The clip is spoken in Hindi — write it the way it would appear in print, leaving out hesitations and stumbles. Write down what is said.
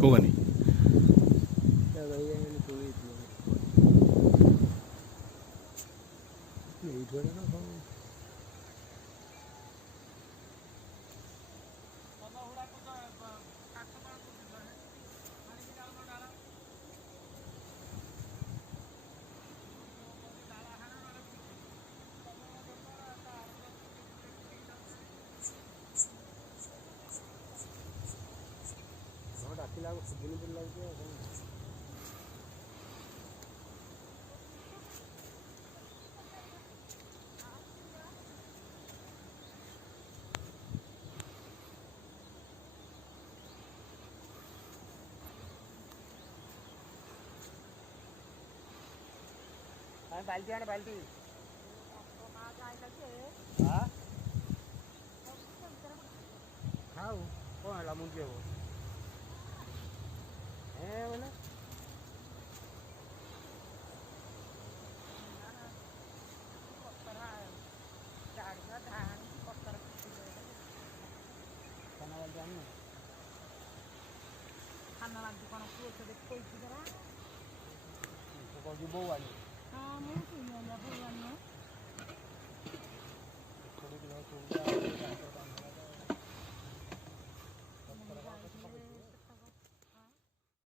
कोगनी बाल्टी आने बाल्टी हाँ कौन है मुझे वो बोले खाना बाल्टी कौन कोई बो वाली हाँ मुझे